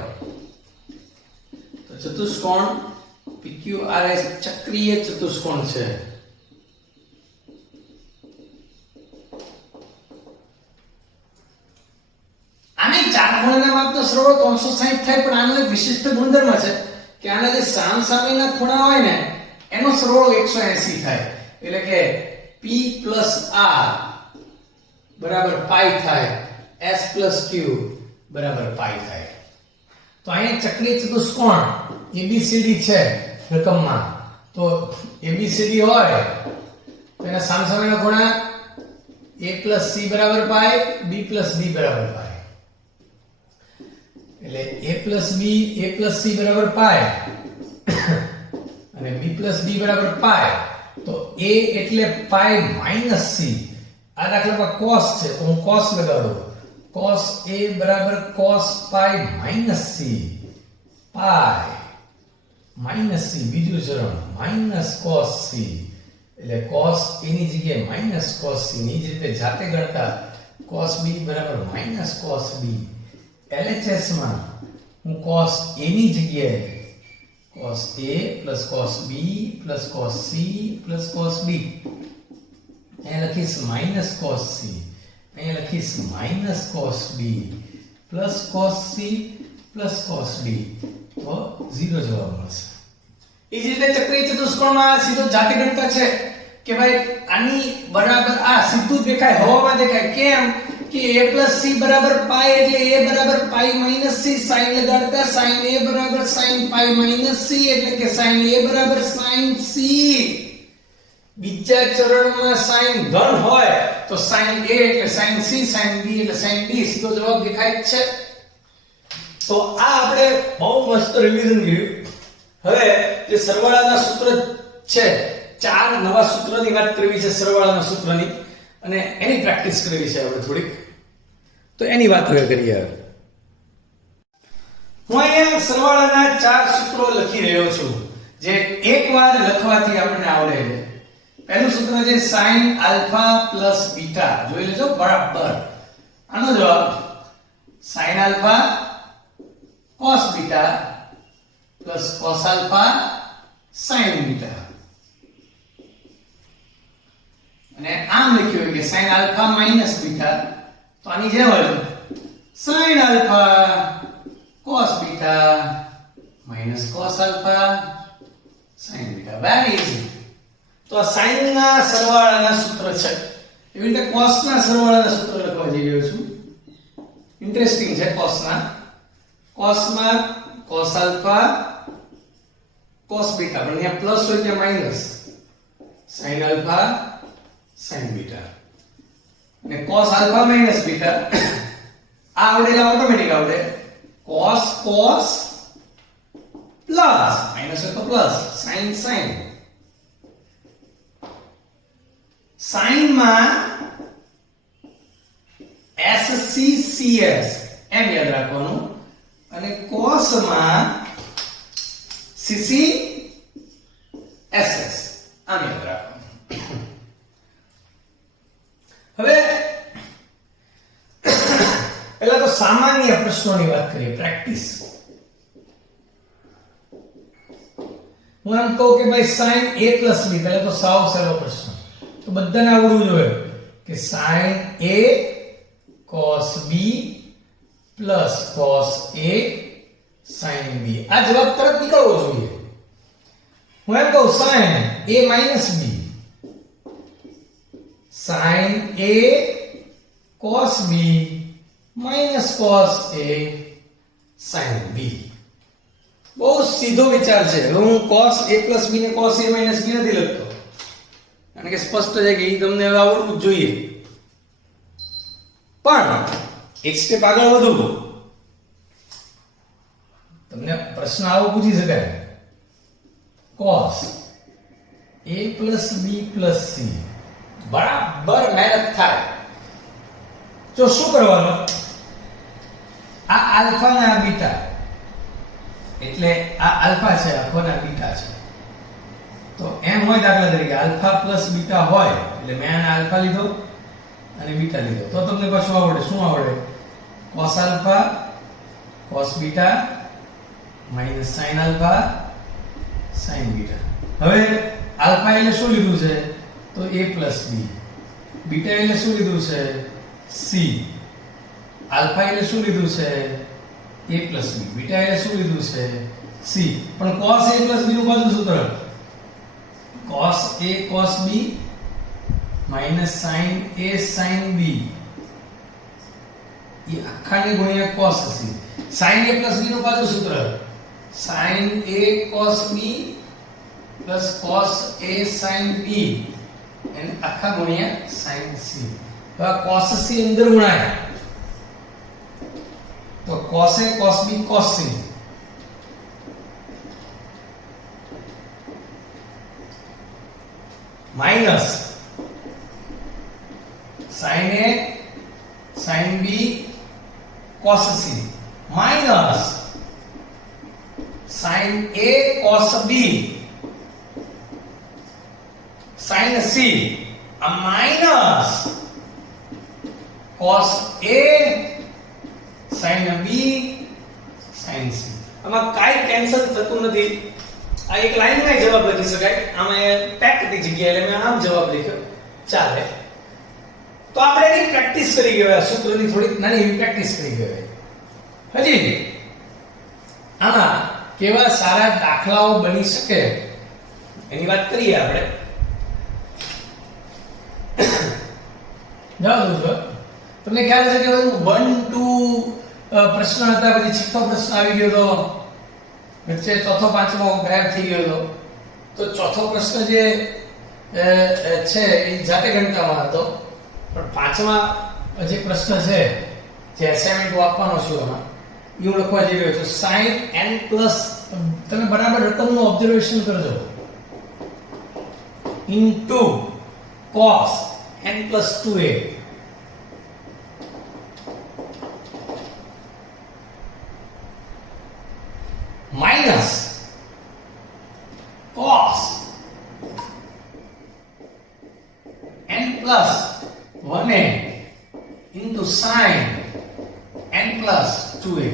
તો ચતુષ્કોણ PQRS ચક્રીય ચતુષ્કોણ છે. આને ચાર ખૂણાના માપનો સરવાળો 360 થાય પણ આનો એક વિશિષ્ટ ગુણધર્મ છે કે આના જે સામસામેના ખૂણા હોય ને એનો સરવાળો 180 થાય. એટલે કે p plus r બરાબર પાઈ થાય s plus q બરાબર પાઈ થાય. તો અહીંયા ચક્રીય ચતુષ્કોણ ABCD છે રકમમાં તો ABCD હોય તો એના સામસામેના ખૂણા a plus c બરાબર પાઈ b plus d બરાબર પાઈ એટલે a plus c બરાબર પાઈ અને b plus d બરાબર પાઈ તો a એટલે પાઈ માઈનસ c. આ દાખલામાં cos છે તો હું cos લગાડું cos a બરાબર cos પાઈ માઈનસ c પાઈ માઈનસ c. બીજું ચરણ માઈનસ cos c એટલે cos a ની જગ્યાએ માઈનસ cos c ની જ રીતે જાતે ગણતા cos b બરાબર માઈનસ cos b. LHS માં હું cos a ની જગ્યાએ cos a plus cos b plus cos c plus cos d અહીંયા લખીશ minus cos c અહીંયા લખીશ minus cos b plus cos c plus cos d તો 0 જવાબ મળશે. એ જ રીતે ચક્રીય ચતુષ્કોણમાં સીધો જાતે ગણતા છે કે ભાઈ આની બરાબર આ સીધું દેખાય હવામાં દેખાય કેમ કે a plus c બરાબર પાઈ એટલે a બરાબર પાઈ minus c sin લગાડતા sin a બરાબર sin પાઈ minus c એટલે કે sin a બરાબર sin c. બીજા ચરણમાં sin ધન હોય તો sin a એટલે sin c sin b એટલે sin d સીધો જવાબ દેખાય છે. તો આ આપણે બહુ મસ્ત રિવિઝન કર્યું. હવે જે સરવાળાના સૂત્ર છે ચાર નવા સૂત્રની વાત કરવી છે સરવાળાના સૂત્રની અને એની પ્રેક્ટિસ કરવી છે આપણે થોડીક. તો એની વાત હવે કરીએ. હું અહીંયા સરવાળાના ચાર સૂત્રો લખી રહ્યો છું જે એકવાર લખવાથી આપણને આવડે છે. પહેલું સૂત્ર છે sin આલ્ફા પ્લસ બીટા. જોઈ લેજો બરાબર. આનો જવાબ sin alpha cos beta plus cos alpha sin beta. અને આમ લખ્યું હોય કે sin આલ્ફા માઈનસ બીટા તો આની જેમ હોય sin alpha cos beta minus cos alpha sin beta. Very easy. તો આ sin ના સરવાળાના સૂત્ર છે. એવી રીતે cos ના સરવાળાના સૂત્ર લખવા જઈ રહ્યો છું. ઇન્ટરેસ્ટિંગ છે cos ના. cos માં cos આલ્ફા cos બીટા પણ અહીંયા પ્લસ હોય કે minus sin alpha sin beta અને cos આલ્ફા માઈનસ બીટા આ આવડેલા ઓટોમેટિક આવડે. cos cos પ્લસ માઈનસ હોય તો પ્લસ sin sin. sin માં SC CS એમ યાદ રાખવાનું અને cos માં CC SS આમ યાદ રાખવાનું. હવે પહેલા તો સામાન્ય પ્રશ્નોની વાત કરીએ પ્રેક્ટિસ. હું એમ કહું કે ભાઈ sin a plus b પહેલા તો સાવ સરળ પ્રશ્ન તો બધાને આવડવું જોઈએ કે sin a cos b plus cos a sin b. આ જવાબ તરત નીકળવો જોઈએ. હું એમ કહું sin a minus b, sin a cos b minus cos a sin b. બહુ સીધો વિચાર છે. હવે હું cos a plus b ને cos a minus b નથી લખતો, કારણ કે સ્પષ્ટ છે કે એ તમને હવે આવડવું જ જોઈએ. પણ એક સ્ટેપ આગળ વધુ, તમને પ્રશ્ન આવો પૂછી શકાય, cos a plus b plus c બરાબર મહેનત થાય. જો શું કરવાનું, આ આલ્ફા ને આ બીટા, એટલે આ આલ્ફા છે, આખો ને આ બીટા છે. તો એમ હોય દાખલા તરીકે આલ્ફા પ્લસ બીટા હોય, એટલે મેં આને આલ્ફા લીધો અને બીટા લીધો, તો તમને પાછું આવડે, શું આવડે, cos alpha cos beta minus sin alpha sin beta. હવે આલ્ફા એટલે શું લીધું છે, તો a plus b. બીટા એટલે શું લીધું છે, c. આલ્ફા એટલે શું લીધું છે, a plus b. બીટા એટલે શું લીધું છે, c. પણ cos a plus b નું પાછું સૂત્ર cos a cos b minus sin a sin b, એ આખાને ગુણ્યા cos c. sin a plus b નું પાછું સૂત્ર sin a cos b plus cos a sin b, અને આખા ગુણ્યા sin c. હવે cos c અંદર ગુણાય તો cos a cos b cos c, minus sin a sin b cos c, minus sin a cos b sin c, આ minus cos a sin b sin c. આમાં કાઈ cancel થતું નથી. આ એક લાઈનમાં જવાબ લખી શકાય, આમાં પેક હતી જગ્યાએ એટલે મેં આમ જવાબ લખ્યો, ચાલે. તો આપણે એની પ્રેક્ટિસ કરી ગયા, સૂત્રની થોડી નાની એવી પ્રેક્ટિસ કરી ગયા. હજી આમાં કેવા સારા દાખલાઓ બની શકે એની વાત કરીએ આપણે. જાઓ દોસ્તો, તમને ખ્યાલ છે કે 1 2 પ્રશ્ન હતા, પછી છઠ્ઠો પ્રશ્ન આવી ગયો હતો, વચ્ચે ચોથો પાંચમો ગાયબ થઈ ગયો હતો. તો ચોથો પ્રશ્ન જે છે એ જાતે ગણકામાં હતો, પણ પાંચમા જે પ્રશ્ન છે જે અસાઇનમેન્ટ આપવાનો છું એમાં એ હું લખવા જઈ રહ્યો છું. sin n પ્લસ, તમે બરાબર રકમનું ઓબ્ઝર્વેશન કરજો, into cos n plus 2a minus cos n plus 1a into sin n plus 2a.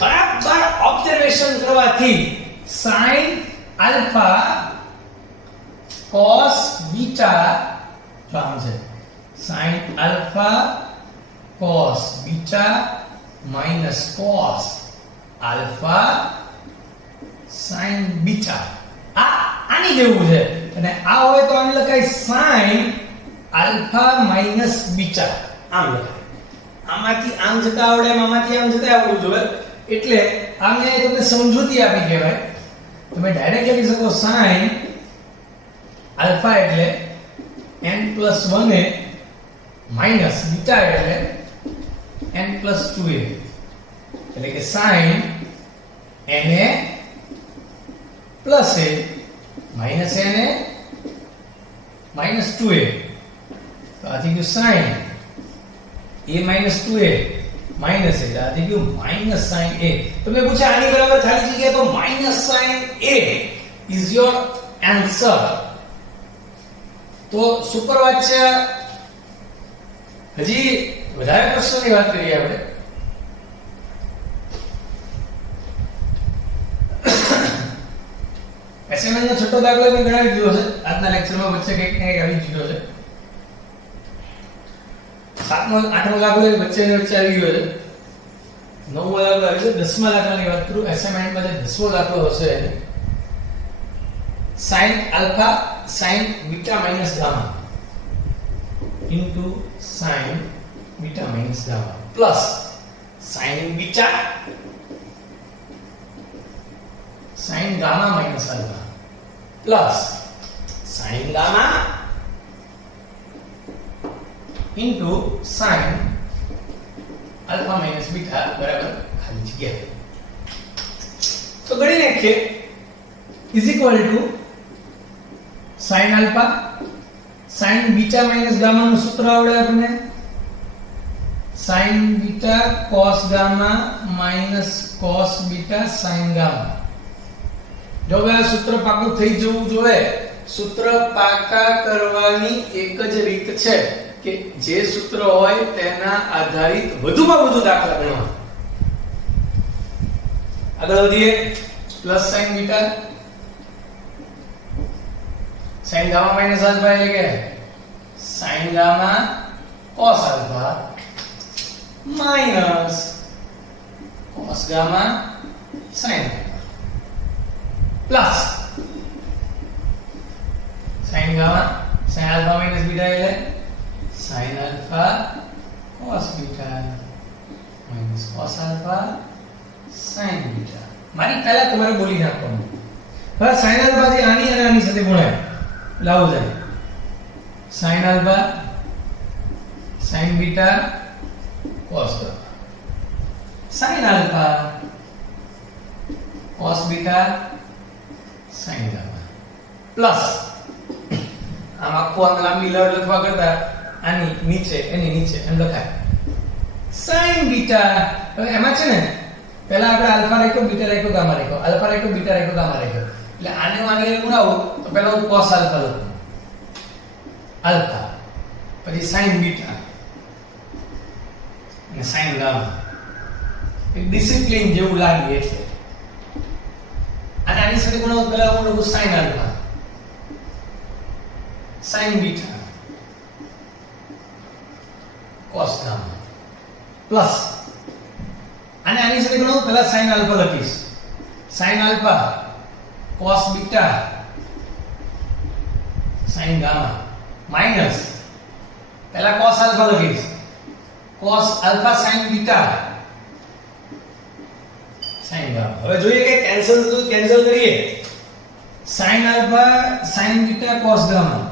બરાબર ઓબ્ઝર્વેશન કરવાથી sin આલ્ફા cos બીટા, તો આમ છે sin alpha cos beta minus cos alpha sin beta, આની જેવું છે. અને આ હોય તો આને લખાય sin આલ્ફા minus બીટા, આમ લખાય. આમાંથી આમ જતા આવડે, આમાંથી આમ જતા આવડવું જોઈએ, એટલે આને તમને સમજૂતી આપી કહેવાય. તમે ડાયરેક્ટ લખી શકો sin આલ્ફા એટલે n plus 1a minus beta એટલે n plus 2a, એટલે કે sin na plus a minus na minus 2a. તો આ થઈ ગયું sin a minus 2a minus a, આ થઈ ગયું minus sin a. તમે પૂછે આની બરાબર ખાલી જગ્યા, તો minus sin a is your answer. તો સુપરવાચ્ય હજી વધારે પ્રશ્નોની વાત કરીએ આપણે. એસાઇનમેન્ટનો છઠ્ઠો દાખલો મેં ગણાવી દીધો છે આજના લેક્ચરમાં, વચ્ચે કંઈક ને કંઈક આવી ગયો છે. સાતમો આઠમો દાખલો એ વચ્ચે આવી ગયો છે. નવમો દાખલો આવી ગયો. 10મા દાખલાની વાત કરું. એસાઇનમેન્ટમાં જે 10મો દાખલો હશે sin alpha sin beta minus gamma into sin beta minus gamma plus sin beta sin gamma minus alpha plus sin gamma into sin alpha minus beta બરાબર ખાલી જગ્યા. તો ગણી નાખીએ is equal to sin alpha sin beta minus gamma નું સૂત્ર આવડે આપણને sin beta cos gamma minus cos beta sin gamma. જો હવે આ સૂત્ર પાકું થઈ જવું જોઈએ. સૂત્ર પાકા કરવાની એક જ રીત છે કે જે સૂત્ર હોય તેના આધારિત વધુમાં વધુ દાખલા ગણવા. આગળ વધીએ. Plus sin beta sin gamma minus alpha એટલે કે sin gamma cos alpha minus cos gamma sin alpha plus sin gamma sin alpha minus beta એટલે sin alpha cos beta minus cos alpha sin beta. મારી પહેલા તમારે બોલી નાખવાનું. હવે sin alpha થી આની અને આની સાથે ગુણાય લાવો જાય. sin alpha sin beta cos gamma sin alpha cos beta sin gamma plus આમ આખું આમ લાંબી લડ લખવા કરતા આની નીચે એની નીચે એમ લખાય sin beta. હવે એમાં છે ને પહેલા આપણે આલ્ફા રાખ્યો બીટા રાખ્યો ગામા રાખ્યો આલ્ફા રાખ્યો બીટા રાખ્યો ગામા રાખ્યો એટલે આને આની ગુણાવો તો પહેલા હું cos આલ્ફા લખું આલ્ફા પછી sin બીટા અને sin ગામા. એક ડિસિપ્લિન જેવું લાગે એટલે અને આની સાથે ગુણાવો પહેલા હું લખું sin alpha sin beta cos gamma plus અને આની સાથે ગણો પહેલા sin આલ્ફા લખીશ sin alpha cos beta sin gamma minus પહેલા cos આલ્ફા લખીશ cos alpha sin beta sin gamma. હવે જોઈએ કે કેન્સલ કરીએ. sin alpha sin beta cos gamma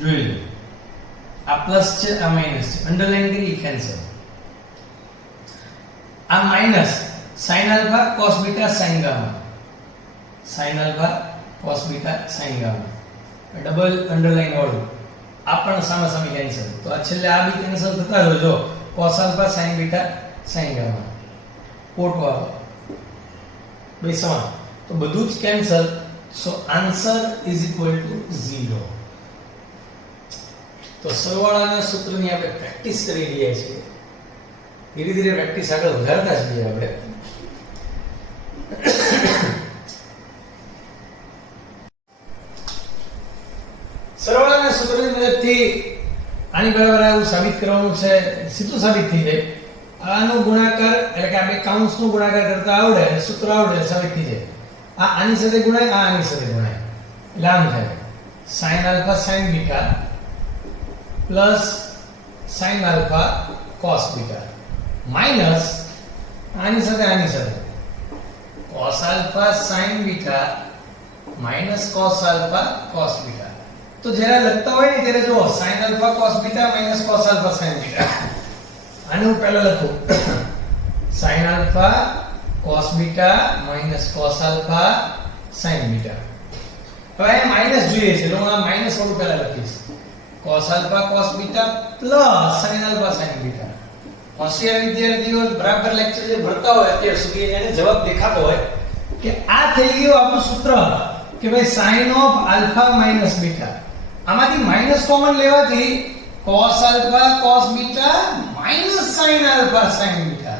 જોઈ લો. આ પ્લસ છે આ માઈનસ છે અંડરલાઈન કરી કેન્સલ. આ minus sin alpha cos beta sin gamma sin alpha cos beta sin gamma double underline વાળું આ પણ સામે સામે કેન્સલ. તો આ છેલ્લે આ બી કેન્સલ થતા રહો. જો cos alpha sin beta sin gamma cot વાળો બે સમાન તો બધું જ cancel. So answer is equal to 0. તો સરવાળાના સૂત્રની આપણે પ્રેક્ટિસ કરી રહ્યા છીએ. ધીરે ધીરે પ્રેક્ટિસ આગળ વધારતા જઈએ આપણે. સરવાળાના સૂત્રની મદદથી આની બરાબર આવું સાબિત કરવાનું છે. સીધું સાબિત થઈ જાય. આનો ગુણાકાર એટલે કે આપણે કાઉન્ટ્સનો ગુણાકાર કરતા આવડે સૂત્ર આવડે સાબિત થઈ જાય. આ આની સાથે ગુણાય આ આની સાથે ગુણાય એટલે આમ થાય sin alpha sin beta plus sin alpha cos beta minus આની સાથે cos alpha sin beta minus cos alpha cos beta. તો જ્યારે લખતા હોય ને ત્યારે જો sin alpha cos beta minus cos alpha sin beta આને હું પહેલા લખું sin alpha cos beta minus cos alpha sin beta. હવે આ માઈનસ જોઈએ છે એટલે હું આ માઈનસ વાળું પહેલા લખીશ cos alpha cos beta plus sin alpha sin beta. હોશિયાર વિદ્યાર્થીઓ બરાબર લેક્ચર જે ભણતા હોય અત્યાર સુધી એને જવાબ દેખાતો હોય કે આ થઈ ગયું આપણું સૂત્ર કે ભાઈ sin of alpha minus beta. આમાંથી માઈનસ કોમન લેવાથી cos alpha cos beta minus sin alpha sin beta.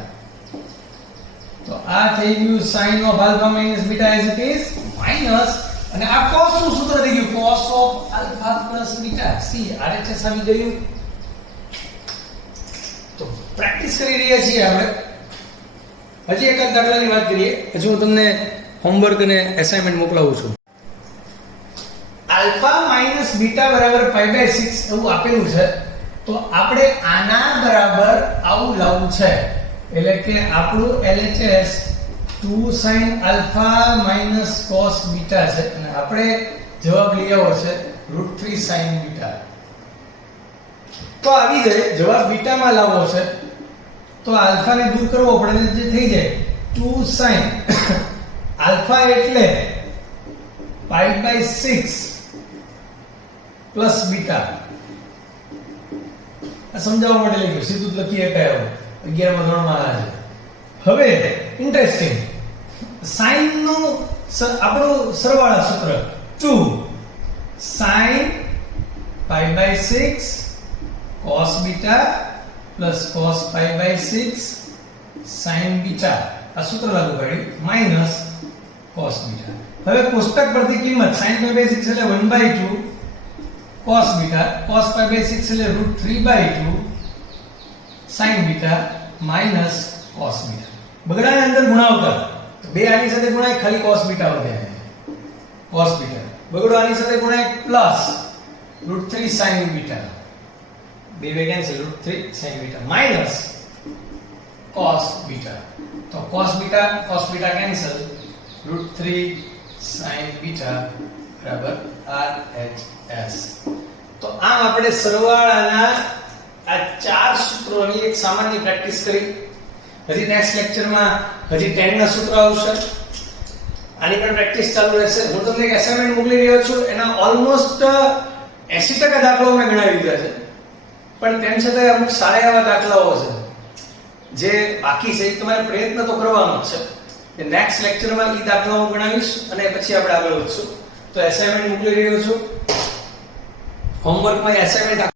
તો આ થઈ ગયું sin of alpha minus beta as it is minus અને આ cos નું સૂત્ર થઈ ગયું cos of alpha plus beta C RHS આવી ગયું. તો પ્રેક્ટિસ કરી રહ્યા છીએ આપણે. હજી એક દાખલાની વાત કરીએ, હજુ હું તમને હોમવર્ક અને એસાઇનમેન્ટ મોકલાવું છું. આલ્ફા માઇનસ બીટા બરાબર π/6 એવું આપેલું છે. તો આપણે આના બરાબર આવું લાવવું છે, એટલે કે આપણું LHS 2 sin alpha minus cos beta છે અને આપણે જવાબ લઈ આવ્યો છે √3 sin બીટા. તો આવી જાય જવાબ બીટામાં લાવવો છે તો આલ્ફાને દૂર કરવો પડે, જે થઈ જાય 2 sin આલ્ફા એટલે π/6 પ્લસ બીટા. આ સમજાવવા માટે લખ્યું, સીધું જ લખી શકાય. 11મા ધોરણમાં આ છે. હવે ઇન્ટરેસ્ટિંગ, સાઇન નું આપણું સરવાળા સૂત્ર 2 sin π/6 cos beta plus cos π/6 sin beta. આ સૂત્ર લાગુ પાડ્યું માઈનસ cos બીટા. હવે કોષ્ટક પરથી કિંમત sin π/6 એટલે 1/2 cos બીટા, cos π/6 એટલે √3/2 sin beta minus cos beta. બગડાને અંદર ગુણાવતા તો બે આની સાથે ગુણાય, ખાલી cos બીટા વધે. cos બીટા બગડો આની સાથે ગુણાય પ્લસ √3 sin બીટા, બે cancel, √3 sin beta minus cos beta. તો cos beta cancel, √3 sin beta બરાબર RHS. તો આમ આપણે સરવાળાના આ ચાર સૂત્રોની એક સામાન્ય પ્રેક્ટિસ કરી. હજી નેક્સ્ટ લેક્ચરમાં હજી 10 ના સૂત્રો આવશે, આની પણ પ્રેક્ટિસ ચાલુ રહેશે. હું તમને એક અસાઇનમેન્ટ મોકલી રહ્યો છું, એના ઓલમોસ્ટ 80% દાખલાઓ મેં ગણાવી દીધા છે, પણ તેમ છતાં અમુક સારા એવા દાખલાઓ છે જે બાકી છે. તમારે પ્રયત્ન તો કરવાનો જ છે. નેક્સ્ટ લેક્ચરમાં એ દાખલાઓ ગણાવીશ અને પછી આપણે આગળ વધશું. તો અસાઇનમેન્ટ મોકલી રહ્યો છું. હોમવર્કમાં અસાઇનમેન્ટ